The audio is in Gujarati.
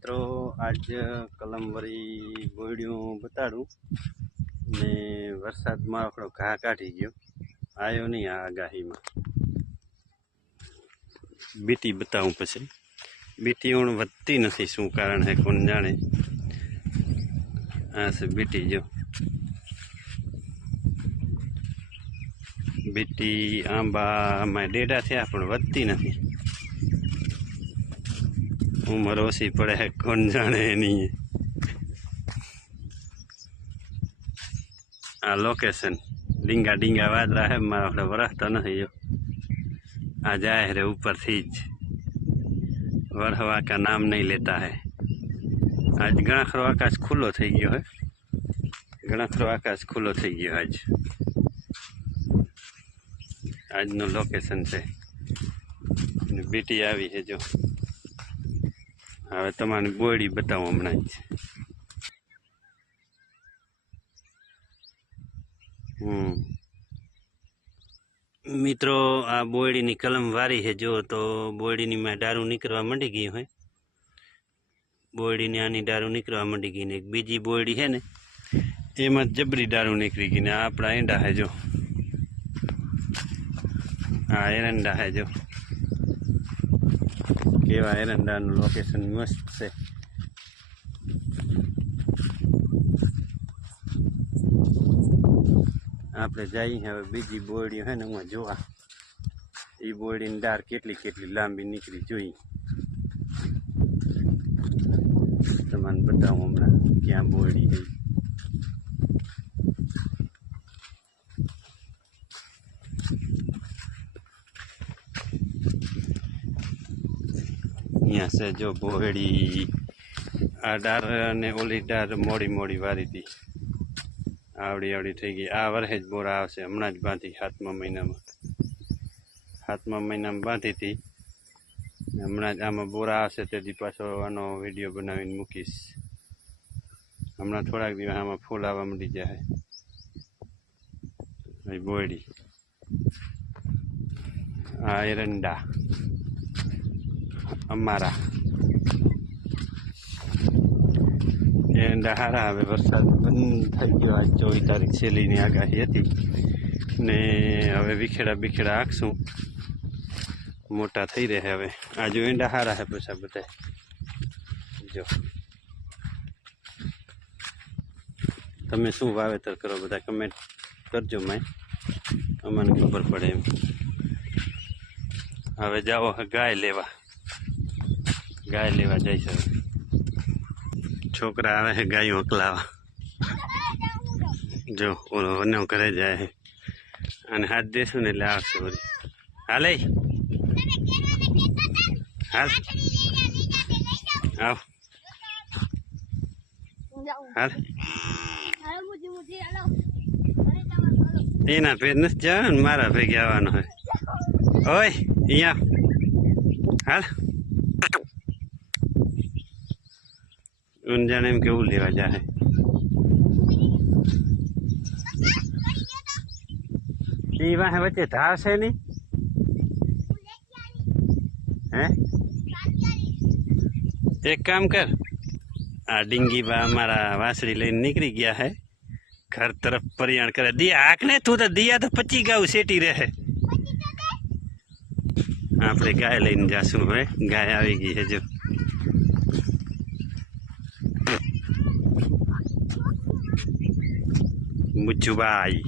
મિત્રો, આજ કલમવરી ગોળ્યું બતાડું. ને વરસાદમાં આપણો ઘા કાઢી ગયો. આવ્યો નહીં આ આગાહીમાં. બીટી બતાવું પછી. બીટી ઊણ વધતી નથી, શું કારણ છે કોણ જાણે. આ છે બીટી, જો. બીટી આંબામાં ડેડા થયા, પણ વધતી નથી. ઉંમર ઓછી પડે છે કોણ જાણે એની આ લોકેશન ડીંગા ડીંગા વાદળા હે મારા આપણે વરસતા નથી જો આ જાય રે ઉપરથી જ વરહવા કા નામ નહીં લેતા હે આજ ગણાખરો આકાશ ખુલ્લો થઈ ગયો હે ગણાખરો આકાશ ખુલ્લો થઈ ગયો આજ આજનું લોકેશન છે અને બીટી આવી છે જો હવે તમારી બોયડી બતાવો હમણાં જ. હમ. મિત્રો, આ બોયડીની કલમ વારી છે. જો તો બોયડીની માં દારૂ નીકળવા માંડી ગઈ હોય. બોયડીની આની દારૂ નીકળવા માંડી ગઈ ને એક બીજી બોયડી છે ને, એમાં જબરી દારૂ નીકળી ગઈ ને આપણા એંડા છે જો. હા એરંડા છે જો. કેવા એરંડાનું લોકેશન મસ્ત છે. આપણે જઈએ હવે બીજી બોરડી હોય ને હું જોવા. એ બોરડીની ડાર કેટલી કેટલી લાંબી નીકળી જોઈ. તમને બતાવું હમણાં ક્યાં બોરડી ગઈ અહીંયા છે જો બોરડી આ ડાર અને ઓલી ડાર મોડી મોડી વારી હતી. આવડી આવડી થઈ ગઈ. આ વર્ષે જ બોરા આવશે. હમણાં જ બાંધી સાતમા મહિનામાં. સાતમા મહિનામાં બાંધી હતી. હમણાં જ આમાં બોરા આવશે. તેથી પાછો આનો વીડિયો બનાવીને મૂકીશ. હમણાં થોડાક દિવસ આમાં ફૂલ આવવા મળી જાય બોયડી. આ એરંડા. અમારા. એરંડા હારા હવે વરસાદ બંધ થઈ ગયો. આજ ચોવીસ તારીખ છેલ્લીની આગાહી હતી. ને હવે વિખેડા બિખેડા આખશું. મોટા થઈ રહે હવે. આજુ એંડા હારા છે પૈસા બધા. જો. તમે શું વાવેતર કરો બધા કમેન્ટ કરજો મેં અમને ખબર પડે એમ. હવે જાઓ ગાય લેવા. ગાય લેવા જઈશ હવે છોકરા આવે છે ગાયો અકલાવા જો ઓલો વનો કરે જાય છે અને હાથ દેશું ને એટલે આવશે વળી હાલે હાલ આવ હાલ એના ભેદ નથી જવાનું ને મારા ભેગે આવવાનો હોય ઓય અહીંયા હાલ જાણે એમ કેવું લેવા જાય એ વાહે વચ્ચે ધાર છે નહીં હે એક કામ કર આ ડીંગી બા અમારા વાસળી લઈને નીકળી ગયા હે ઘર તરફ પરિયાણ કરે દિયા આંખ ને તું તો દિયા તો પચી ગાઉ શેટી રહે આપણે ગાય લઈને જાશું હવે ગાય આવી ગઈ છે જો mujju baayi.